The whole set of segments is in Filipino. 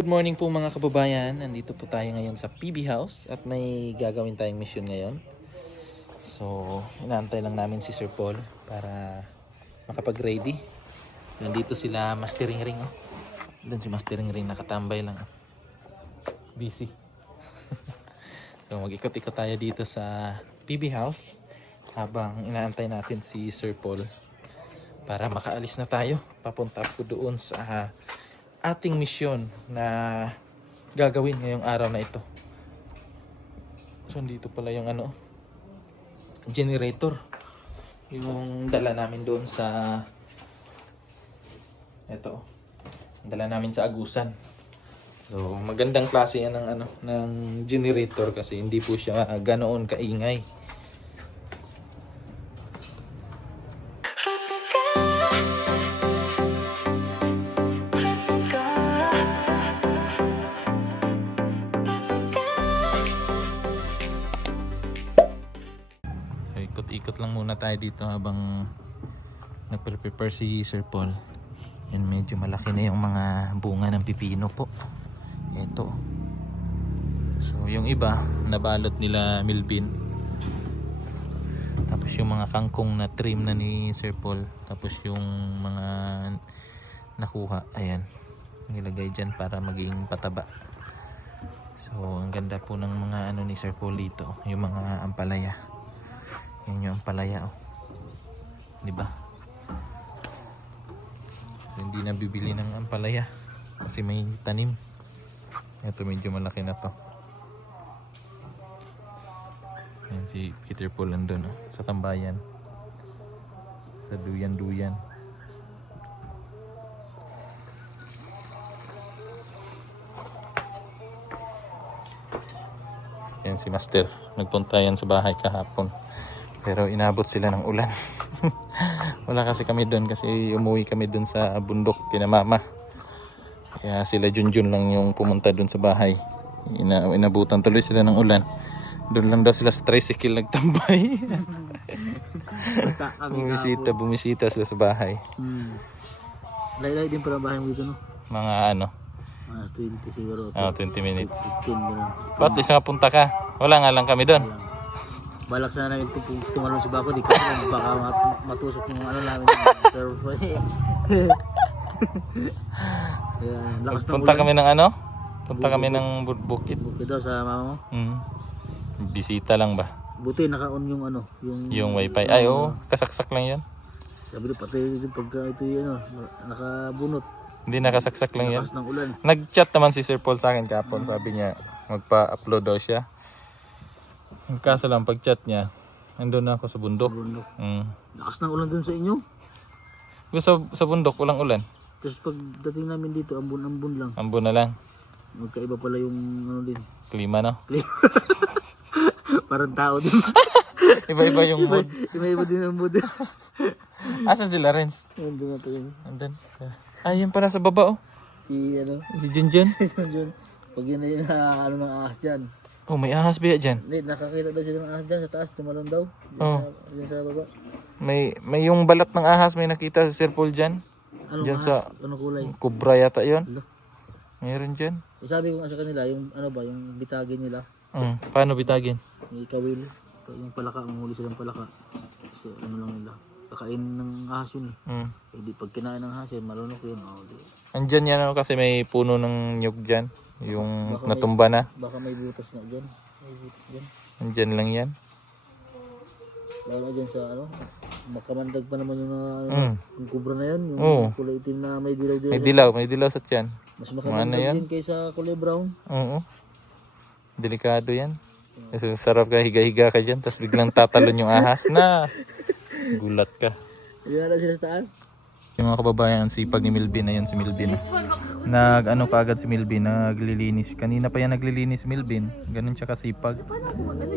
Good morning po mga kababayan. Nandito po tayo ngayon sa PB House at may gagawin tayong mission ngayon. So, inaantay lang namin si Sir Paul para makapag-ready. So, nandito sila Master Ring. Oh. Doon si Master Ring nakatambay lang. Oh. Busy. So, mag-ikot-ikot tayo dito sa PB House habang inaantay natin si Sir Paul para makaalis na tayo. Papunta po doon sa ating misyon na gagawin ngayong araw na ito. So dito pala yung generator yung dala namin doon sa dala namin sa Agusan. So magandang klase yan ng generator kasi hindi po siya ganoon kaingay. Ikot lang muna tayo dito habang nagpe-prepare si Sir Paul. Yan, medyo malaki na yung mga bunga ng pipino po. Ito. So yung iba nabalot nila milbin. Tapos yung mga kangkong na trim na ni Sir Paul. Tapos yung mga nakuha, ayan, nilagay dyan para maging pataba. So ang ganda po ng mga ni Sir Paul dito, yung mga ampalaya. Yun yung ampalaya, oh. Diba? Hindi na bibili ng ampalaya kasi may tanim. Ito medyo malaki na to. Yan si Peter Paul andun, oh, sa tambayan. Sa duyan-duyan. Yan si Master. Nagpunta yan sa bahay kahapon. Pero inabot sila ng ulan. Wala kasi kami doon kasi umuwi kami doon sa bundok kina mama. Kaya sila Junjun lang yung pumunta doon sa bahay. Inabutan tuloy sila ng ulan. Doon lang daw sila sa tricycle nagtambay. bumisita sila sa bahay. Laylay din pala bahay mo dito, no? Mga 20 siguro. 20 minutes. 15 gano'n. Ba't di nakapunta ka? Wala nga lang kami doon. Balak sana namin tumalon si Bako, di kasi baka matusok yung namin. Lakas ng Punta ulan. kami ng Punta kami ng bukid. Bukid daw sa mama mo. Bisita lang ba? Buti naka-on yung Yung wifi. Ay, kasaksak lang yan. Sabi doon, pati pagka ito yung nakabunot. Hindi, nakasaksak lang yan. Lakas ng ulan. Nag-chat naman si Sir Paul sa akin kahapon. Sabi niya, magpa-upload daw siya. Kaso lang, pag-chat niya, andun na ako sa bundok. Lakas ng ulan dun sa inyo. Sa bundok, walang ulan. Tapos pagdating namin dito, ambon-ambon lang. Ambon na lang. Magkaiba pala yung din. Klima, no? Parang tao din. Iba-iba yung mood. Iba-iba din ang mood. Asa sila, Renz? Andun na to yun. Andun. Yun pala sa baba, oh. Si Junjun. Junjun. Pag yun na yung ng ahas dyan. Oh, may ahas ba dyan? Hindi, nakakita daw siya ng ahas dyan sa taas. Tumalon daw. Dyan sa baba. May yung balat ng ahas, may nakita sa Sir Paul dyan. Anong Dyan ahas? sa Anong kulay? kubra yata yun. Hello? Mayroon dyan. Sabi ko nga sa kanila, yung yung bitagin nila. Paano bitagin? Yung kawil. Yung palaka, manghuli silang palaka. So lang nila. Kakain ng ahas yun. Hindi pag kinain ng ahas yun, malunok yun. Andyan yan, kasi may puno ng nyug dyan. Yung Baka natumba na. Baka may butas na dyan. May butas dyan. Andyan lang yan. Lalo na dyan sa makamandag pa naman yung kubra na yan. Yung Oo. kulay itim na may dilaw. May dilaw sa tiyan. Mas makamandag yan? yun kaysa kulay brown. Oo. Delikado yan. Kasi sarap ka, higa-higa ka dyan, tapos biglang tatalon yung ahas na. Gulat ka. Hindi na sila sa taas. Yung mga kababayan, sipag ni Milvin na yan, si Milvin. Kaagad si Milvin, naglilinis. Kanina pa yan naglilinis si Milvin. Ganun siya kasipag.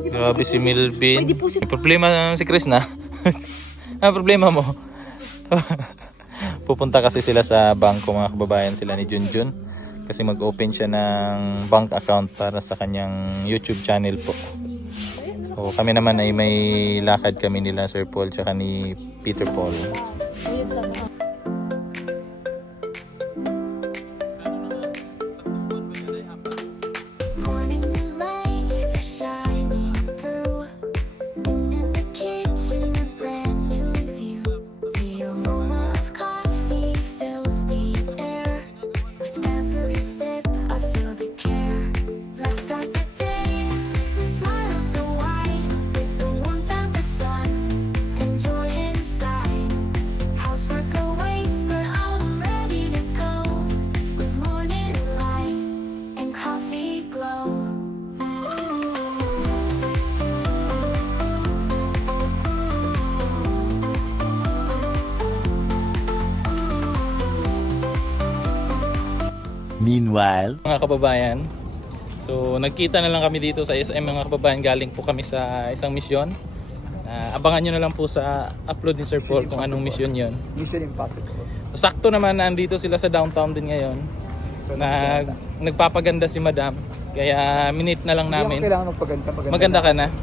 Grabe si Milvin. May problema si Chris na. Problema mo. Pupunta kasi sila sa bangko, mga kababayan, sila ni Junjun. Kasi mag-open siya ng bank account para sa kanyang YouTube channel po. So kami naman ay may lakad kami nila Sir Paul tsaka ni Peter Paul. Meanwhile, mga kababayan. So nagkita na lang kami dito sa SM mga kababayan, galing po kami sa isang misyon. Abangan nyo na lang po sa upload ni Sir Paul kung anong mission yon. Mission impossible. So, sakto naman nandito sila sa downtown din ngayon. So nagpapaganda si Madam. Kaya minute na lang namin. Hindi ako kailangan magpaganda. Maganda ka na?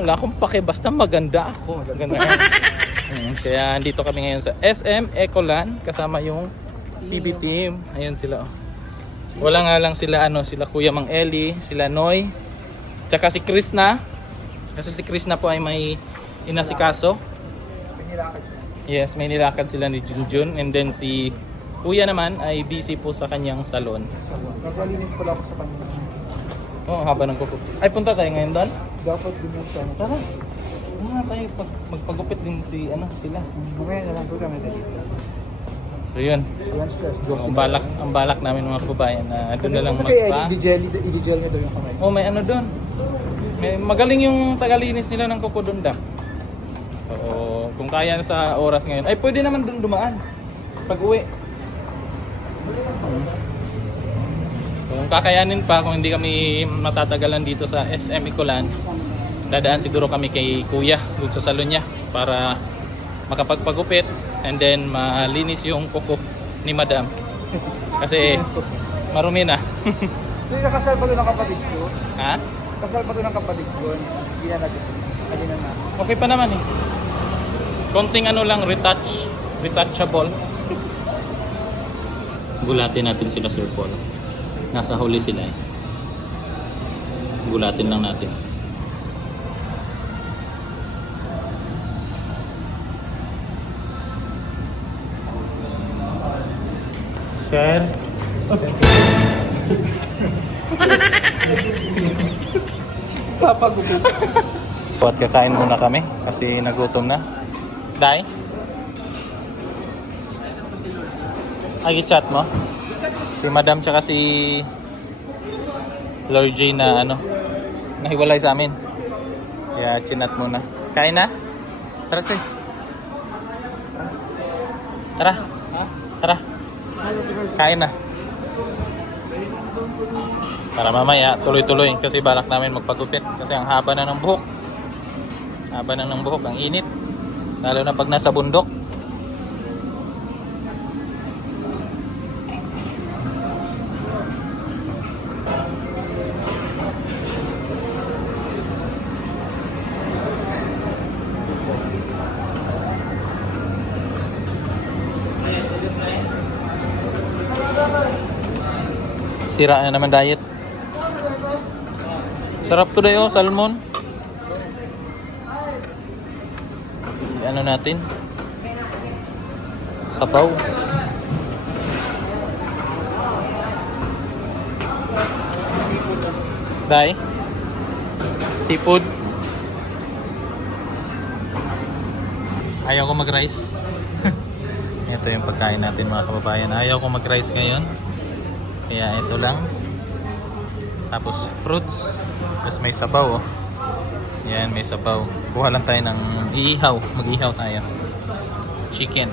Wala akong pake, basta maganda ako. Maganda ka. Kaya andito kami ngayon sa SM Ecoland kasama yung PB team. Ayan sila. Oh. Wala nga lang sila sila Kuya Mang Eli, sila Noy, tsaka si Chris na. Kasi si Chris na po ay may inasikaso. Yes, may nilakad sila ni Junjun. And then si Kuya naman ay busy po sa kanyang salon. Nagalinis pala ako sa kanya. Oh, haba ng kuko. Ay, punta tayo ngayon doon? Dapat din yung sana. Tara. Tayo magpagupit din sila. Mamaya na lang po kami dito. So yun. Lunch class. Ang balak namin mga kababayan na doon na lang i-gel nyo daw yung kamay. Oh, may doon. May magaling yung tagalinis nila ng kuko doon daw. Oo, kung kaya na sa oras ngayon. Ay, pwede naman doon dumaan. Pag-uwi. Kung kakayanin pa, kung hindi kami matatagalan dito sa SM Ecoland, dadaan siguro kami kay Kuya dun sa salon niya para makapagpagupit and then malinis yung kuko ni Madam. Kasi marumi na. Hindi na kasal pa doon ang kapatid ko. Ha? Kasal pa doon ang kapatid ko. Hindi na natin. Hindi na. Okay pa naman eh. Konting lang, retouchable. Gulatin natin sila Sir Paul. Nasa huli sila eh. Gulatin lang natin. Sir. Papagupo. At kakain muna kami kasi nagutom na. Dai? Ay, chat mo? Si Madam tsaka si Lord J na nahiwalay sa amin. Kaya chinat muna. Kain na? Tara, Choy. Tara. Tara. Kain na. Para mamaya tuloy-tuloy kasi balak namin magpagupit kasi ang haba na ng buhok. Haba na ng buhok, ang init. Lalo na pag nasa bundok. Sira na naman diet. Sarap to dayo, salmon. Ano natin? Sabaw. Dai. Seafood. Ayaw ko mag-rice. Ito yung pagkain natin mga kababayan. Ayaw ko mag-rice ngayon. Kaya ito lang. Tapos fruits. Tapos may sabaw. Oh. Yan, may sabaw. Kuha lang tayo ng iihaw. Mag-ihaw tayo. Chicken.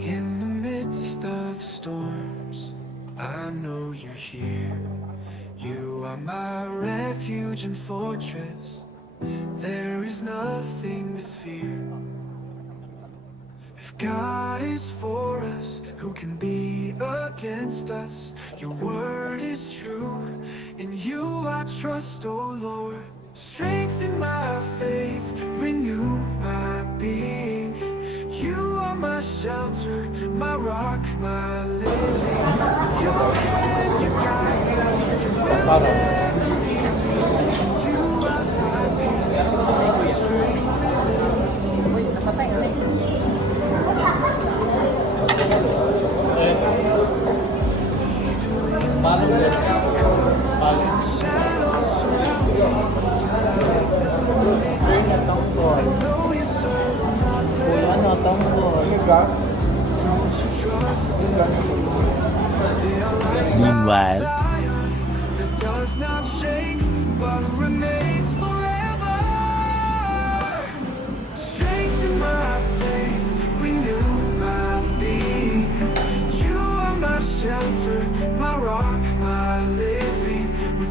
In the midst of storms, I know you're here. You are my refuge and fortress. There is nothing to fear. If God is for us, who can be against us? Your word is true. In you I trust, oh Lord. Strengthen my faith, renew my being. You are my shelter, my rock, my living. Your hand you guide me, you will never leave me. You are find me, my strength is shadows surround me. I know you serve my Don't you trust in me? They are like meanwhile, Zion that does not shake but remains forever.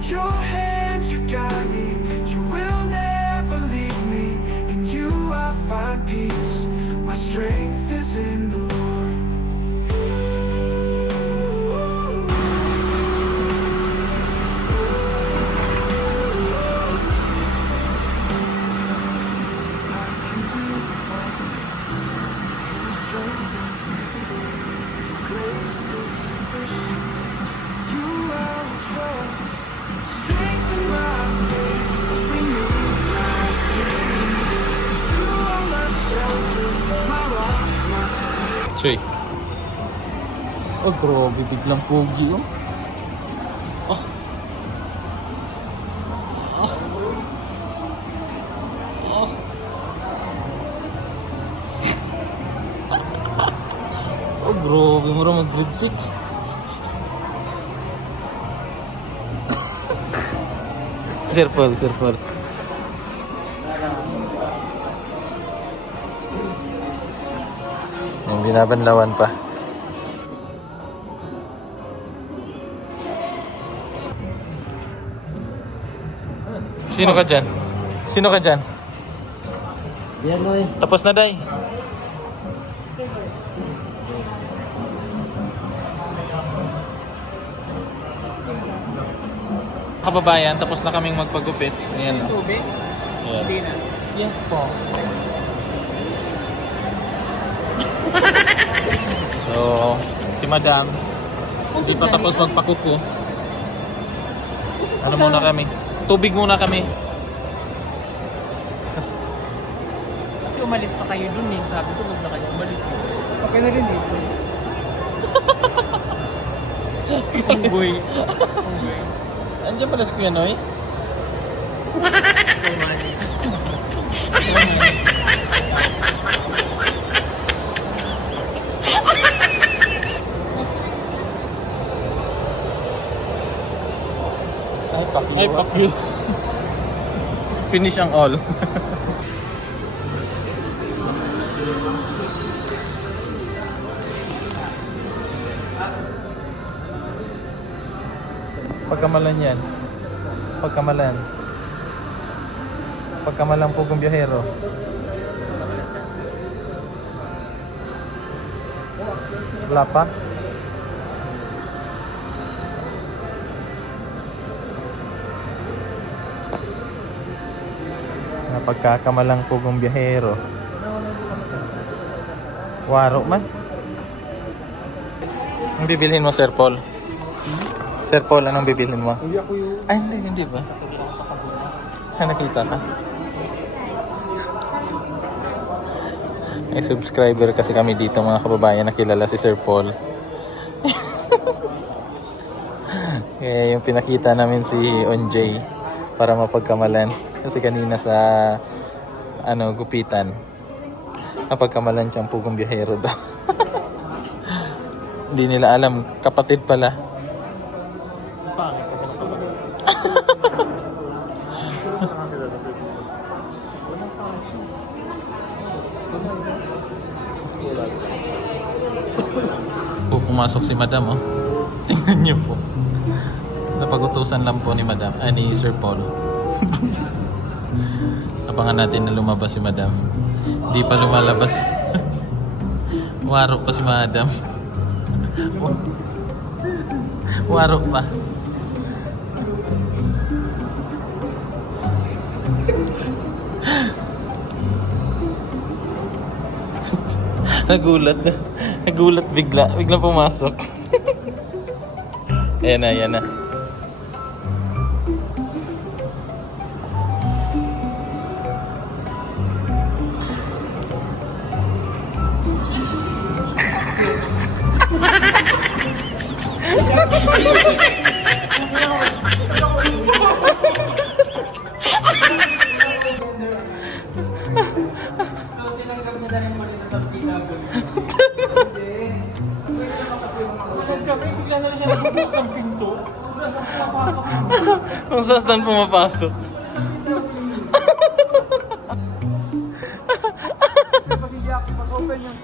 Your hand, you guide me. You will never leave me. In you I find peace. My strength is in the Lord. I can do all things who strengthens me. Grace is sufficient. You are trust. Strengthen my faith. Renew my faith. You are my shelter, my rock, my Choy. Oh, grabe, biglang pogi oh. Oh. Oh. Oh. Oh, grabe, mura mag grade 6. Sir Paul. Yung binabanlawan pa. Sino ka dyan? Yan o eh. Tapos na, Day. Kababayan, tapos na kaming magpagupit. Ayan. Tubig? Ayan. Hindi na. Yes po. So, si Madam, hindi pa tapos magpakuko. Ano muna kami? Tubig muna kami. Kasi umalis pa kayo dun eh. Sabi ko, huwag na kayo umalis eh. Okay na rin eh. Unggoy. Andiyan pala si Kuya Noy. Ay, pakyo. Finish ang all. Pagkamalan yan. Pagkamalan po kong biyahero. Wala pa? Pagkakamalang pugong biyahero. Waro man. Anong bibilhin mo, Sir Paul? Sir Paul, anong bibilhin mo? Ay, hindi ba? Saan nakita ka? May subscriber kasi kami dito, mga kababayan, na kilala si Sir Paul. Kaya yung pinakita namin si Onjay para mapagkamalan. Kasi kanina sa gupitan, napagkamalan siyang pugong biyahero daw. Hindi nila alam, kapatid pala. Pumasok si Madam, oh. Tingnan niyo po. Napag-utusan lang po ni Madam, ni Sir Paul. Abangan natin na lumabas si Madam. Hindi pa lumalabas. Waro pa si Madam. Waro pa. Nagulat bigla. Biglang pumasok. Ayan na. Kung saan pumapasok. Pag open yung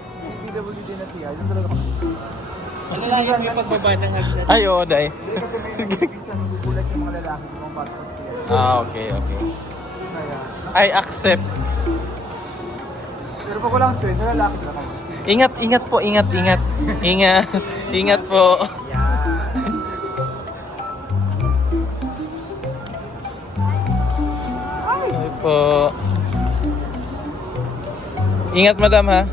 PWD na siya, yun talaga. Masiligan yung pagbaba ng hagdan. Ay, oo, Day. Kasi may nagugulat yung mga lalaki kung pasok siya. Ah, okay, okay. Kaya, I accept. pero pag walang choice, sa lalaki talaga. Ingat, ingat po, ingat, ingat. Ingat, ingat po. Ay po. Ingat, madam, ha?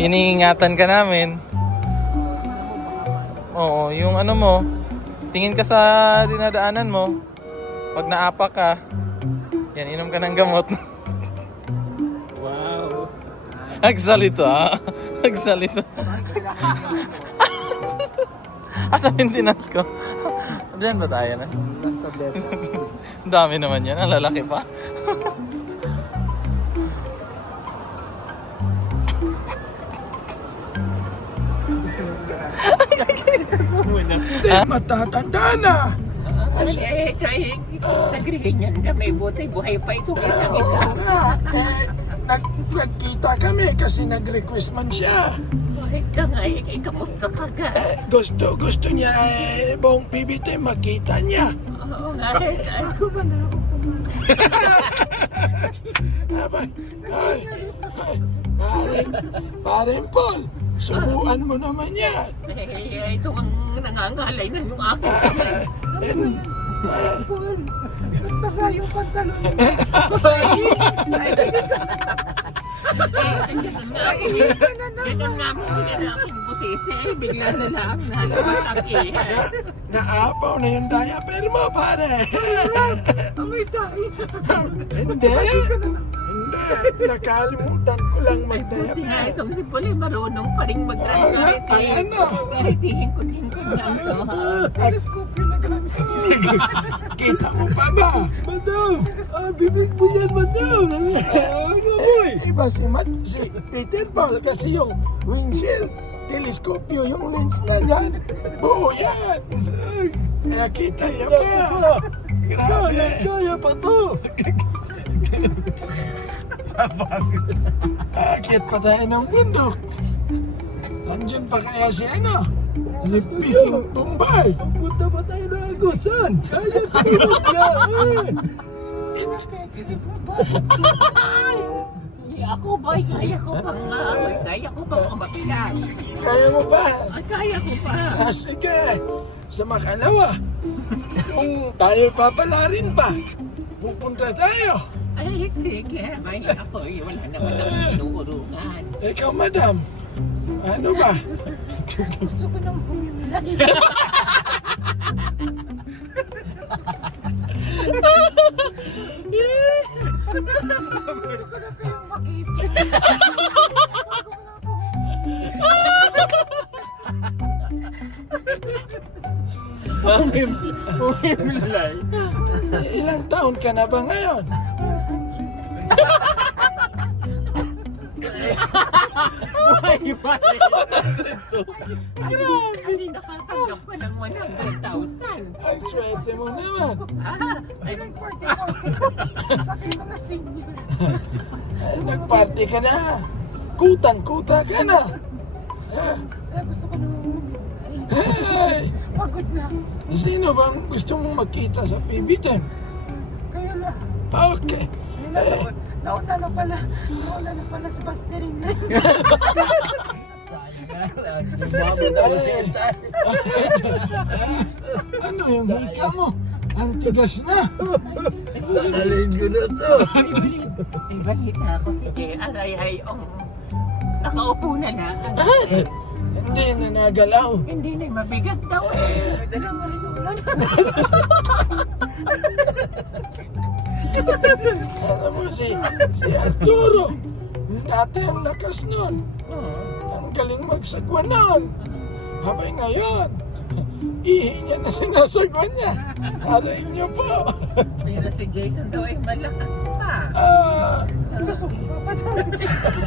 Iniingatan ka namin. Oo, yung ano mo, tingin ka sa dinadaanan mo. Pag naapak ka, yan, inom ka ng gamot. Wow. Nagsalito, ha? Nagsalito. Sa maintenance ko. Diyan ba tayo na? Ang dami naman yan. Ang lalaki pa. Matatanda na. Nagriganyan kami, buti buhay pa ito kaysa kita. Nagkita kami kasi nag-request man siya. Buhay ka nga, kamusta ka ka? Gusto niya buong PBT makita niya. Oo nga, ako ba na ako Parin Paul, subuan mo naman yan. ito ang nangangalay na yung aking kamay. Basa yung pantalon. Ganun nga mo, bigyan na aking busisi. Bigla na lang nalabas ang iha. Naapaw na yung diaper mo, pare. Amoy tayo. Hindi. Nakalimutan ko lang Buti nga mag-diaper. itong si Puli marunong pa rin mag-run kahit kahit hingkod-hingkod lang to. Teleskopyo na gamit. Kita mo pa ba? Madam! Bibig mo yan, madam! Iba si Peter Paul kasi yung windshield, teleskopyo, yung lens na yan, buo yan! Kaya kita niya pa! Grabe! Kaya pa to! Akit pa tayo ng bundok. Nandiyan pa kaya si ano? Si Ping Bombay. Punta pa tayo na Agusan. Kaya tulog na Ako ba? Kaya ko pang umakyat. Kaya mo ba? Kaya ko pa. Sige. Sa makalawa. Kung tayo papalarin pa, pupunta tayo. Ay, sige. May ako, wala naman ang inuurungan. Ikaw, madam. Ano ba? Gusto ko nang humimlay. Gusto ko na kayong makita. Humimlay. Ilang taon ka na ba ngayon? Buhay pa rin. Grabe, nakatanggap ka ng 100,000. Ay, swerte mo naman. Ay, nag-party-party ko. Sa aking mga senior. Ay, nagparty ka na. Kutang-kuta ka na. Ay, gusto ko nang humimlay. Hey! Pagod na. Sino bang gusto mong makita sa PBT? Kaya lang. Okay. Nauna na pala sa bastering na yun. Ano yung hika mo? Ang tigas na. May balita ako si JR ay nakaupo na lang. Hindi na nagalaw. Hindi na mabigat daw eh. May dalang marinulan. Alam mo si Arturo. Dati ang lakas nun. Ang galing magsagwa nun. Habay ngayon, ihi niya na sinasagwan niya. Aray niyo po. Pero si Jason daw ay malakas pa. Susumpa pa siya si Jason.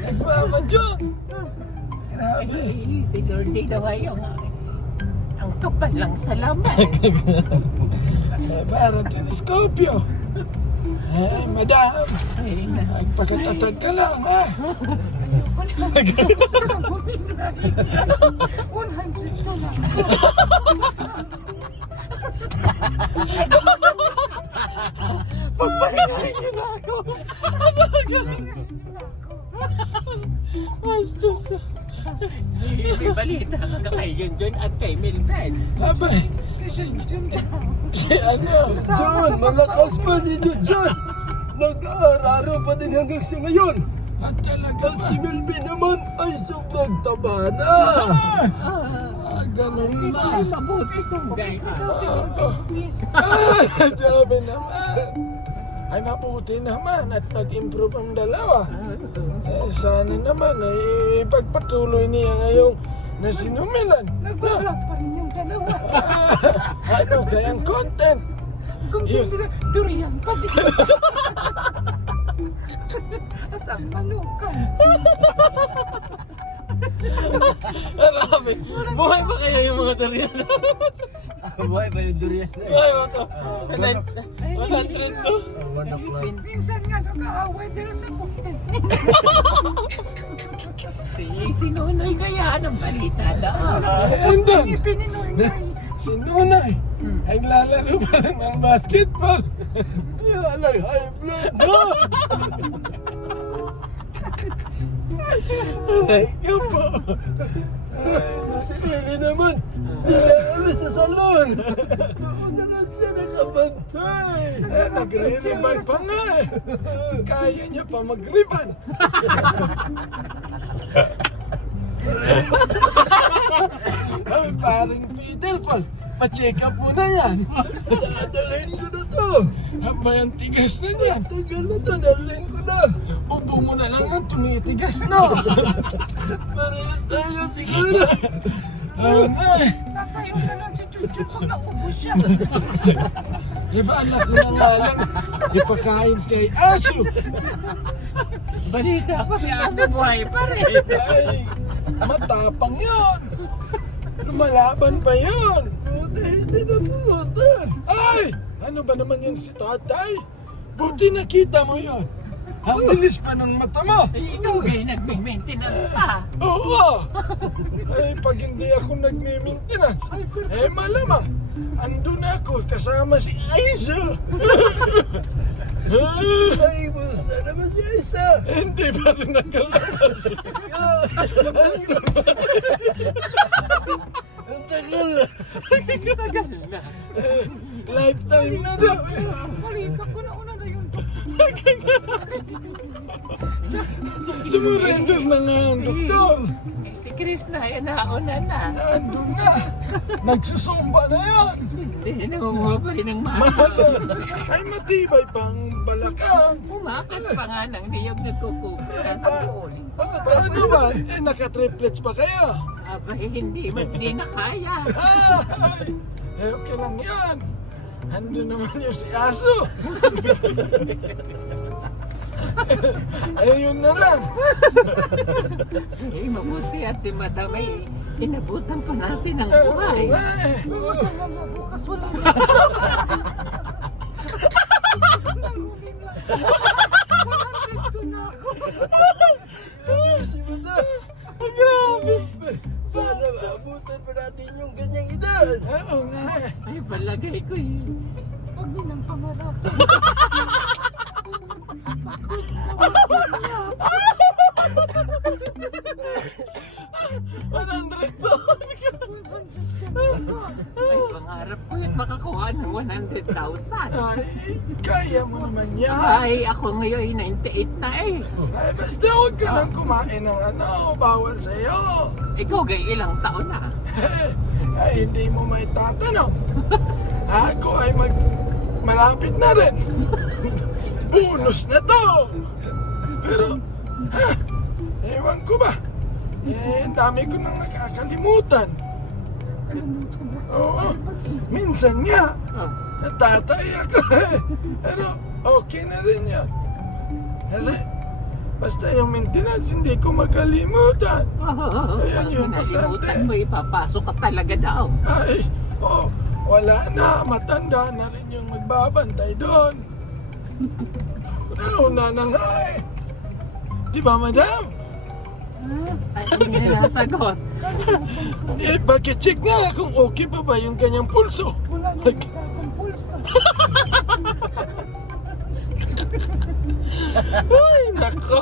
Nagmamadyon. Grabe. Ay, si Lordy daw ay ang kapal lang sa laman. Parang teleskopyo. Madam, magpakatatag ka lang, ha? 100 to lang. Pagpahingahin niyo na ako. Bastos. May balita ka kay Junjun at kay Mildred. Abay, si John, malakas pa si John. Nag-aararo pa din hanggang sa ngayon. At talagang si Melvin naman ay sobrang taba na. Ganun na. Mabuti ng gaya. Sabi naman. Ay mabuti naman at nag-improve ang dalawa. Sana naman ay pagpatuloy niya ngayong nasinumilan. Nag-vlog pa rin yung dalawa. Ano kayang content? Kung siyempre, durian pa din. At ang malukan. Marami. Buhay pa kaya yung mga durian? Buhay ba yung durian? Buhay mo to. 100 to. Minsan nga nag-aaway dahil sa bukid. Si Nunoy kaya ng balita daw. And then, Pininoy-noy. si Nunay ay lalaro pa lang ng basketball. Alay, high blood na! Aray ka po! Si Lily naman, alis sa salon! Doon na lang siya nakabantay! Nagre-revive pa nga eh! Kaya niya pa mag-riban! Ay, paring Peter Paul, pa-check up mo na yan. Dadalhin ko na to. Abay, ang tigas na yan. Tagal na to, dadalhin ko na. Ubo mo na lang ang tumitigas na. Parehas tayo siguro. Tatayo na lang si Chuchu pag naubos siya. Iba anak ko na nga lang, ipakain kay aso. Balita ko si Aso buhay pa rin. Ay, matapang yan. Lumalaban pa yan. Buti hindi na pulutan. Ay, ano ba naman yung si tatay? Buti nakita mo yan. Ang bilis pa ng mata mo. Ikaw ay nagme-maintenance pa. Oo. Ay, pag hindi ako nagme-maintenance, malamang andun ako kasama si Aiza. Ay, busa naman si Aiza. Hindi pa rin nakalabas. Ang tagal na. Tagal na. Lifetime na daw. Balita ko na una na yung doktor. Sumurrender na nga ang doktor. Si Chris na, yan nauna na. Andun na. Nagsusumba na yan. Hindi, nangunguha pa rin ng mama. Ay, matibay pang balakang. Pumakas pa nga ng niyog nagkukupra. Pag-uuling. Ano ba? Naka-triplets pa kaya? Aba, hindi na kaya. Ay, okay lang yan. Andun naman yung si Aso. Ayun na lang. Mabuti at si Madam ay inabutan pa natin ang buhay. Wala na bukas, wala na. Nanguli na. 100 to na ako. Si Madam. Grabe. Sana maabutan pa natin yung ganyang edad. Oo nga eh. Ay, palagay ko eh. Pag din ang pangarap. Ay, pangarap ko yun makakuha ng 100,000. Ay, kaya mo naman yan. Ay, ako ngayon 98 na eh. Ay, basta huwag ka lang kumain ng bawal sa'yo. Ikaw gay ilang taon na. Ay, hindi mo may tatanong. Ako ay malapit na rin. Bonus na to. Pero, ewan ko ba? Ang dami ko nang nakakalimutan. Kalimutan na. Oo, minsan nga, natatay ako. Pero, okay na rin yan. Kasi, basta yung maintenance, hindi ko makalimutan. Ayan Pag yun, nalimutan importante. mo, ipapasok ka talaga daw. Ay, wala na. Matanda na rin yung magbabantay doon. Nauna na nga eh. Di ba, madam? Ay, hindi na nasagot. Eh, bakit check nga kung okay pa ba yung kanyang pulso? Wala na akong pulsa. Ay, nako.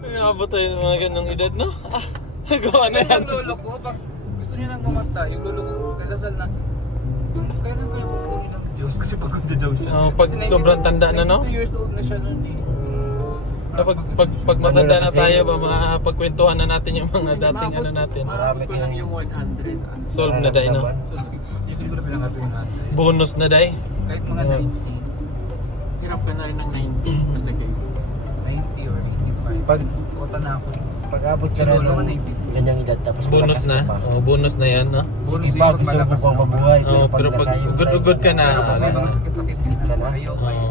Ay, abot tayo ng mga ganong edad, no? Ah, gawa na yan. Yung lolo ko, pag gusto niya nang mamatay, yung lolo ko, nagdasal na, kung kailan kayo kukunin ng Diyos, kasi pagod na daw siya. Oh, pag Kasi sobrang tanda na, no? 92 years old na siya noon eh. Pag matanda na tayo ba, makapagkwentuhan na natin yung mga dating ano natin. Marami ko lang yung 100. Solve na day, no? So, hindi ko na pinangabi yung 100. Bonus na day. Kahit mga 90. Hirap ka na rin ng 90 palagay. 90 or 85. Pag- Kota na ako. Pag-abot ka Si na lolo ko ng 90. ganyang edad tapos Bonus malakas na. ka pa. Oh, bonus na yan, no? Sige pa, gusto mo pang mabuhay. Oh, pero pag nakain ugod-ugod ka na, May mga sakit-sakit ka Ka na. na? Ayaw, Oo. ayaw.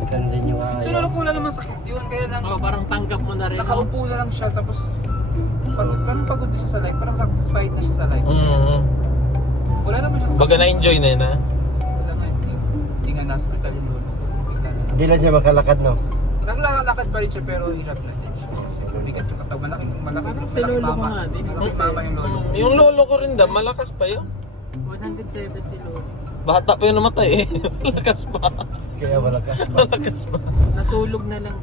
Ganun din yung Si lolo ko wala naman sakit yun. Kaya lang, Oh, parang tanggap mo na rin. nakaupo na lang siya. Tapos, parang pagod na siya sa life. Parang satisfied na siya sa life. Wala naman siya sakit. Baga na-enjoy na yun, ha? Wala nga, hindi nga na-hospital yung lolo ko. Bigla na lang. Hindi lang siya makalakad, no? Naglalakad pa rin siya pero hirap na din siya. Kasi bigat yung katawan. Malaki Si lolo ko mama. nga din. Malaki mama yung lolo ko. Yung lolo ko rin malakas pa yun. 107 si lolo. Bata pa yun namatay eh. Malakas pa. Kaya malakas pa. Malakas pa. Natulog na lang.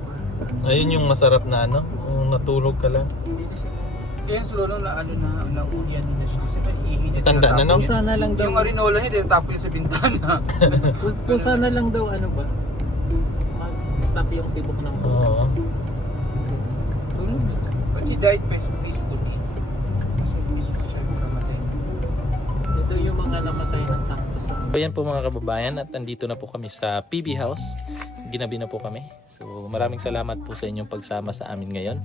Ayun yung masarap na ano. Yung natulog ka lang. Hindi na siya. Kaya yung lolo na naulian niya na siya. Kasi sa ihi niya. Tanda na, no? Kung sana lang daw. Yung arinola niya, tinatapon niya sa bintana. Kung sana lang daw ano ba? Mag-stop yung tibok ng puso. Oo. Tulog na. But he died peacefully. Kasi peaceful siya yung namatay. Ito yung mga namatay na sakto sa... Ayan po mga kababayan at andito na po kami sa PB House. Ginabi na po kami. So maraming salamat po sa inyong pagsama sa amin ngayon.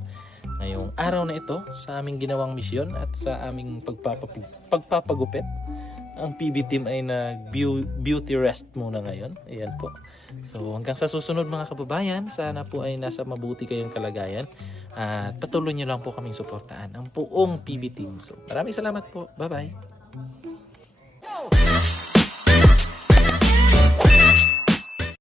Ngayong araw na ito sa aming ginawang misyon at sa aming pagpapagupit. Ang PB team ay nag-beauty rest muna ngayon. Ayan po. So hanggang sa susunod mga kababayan, sana po ay nasa mabuti kayong kalagayan. At patuloy nyo lang po kaming suportahan ang buong PB team. So maraming salamat po. Bye-bye.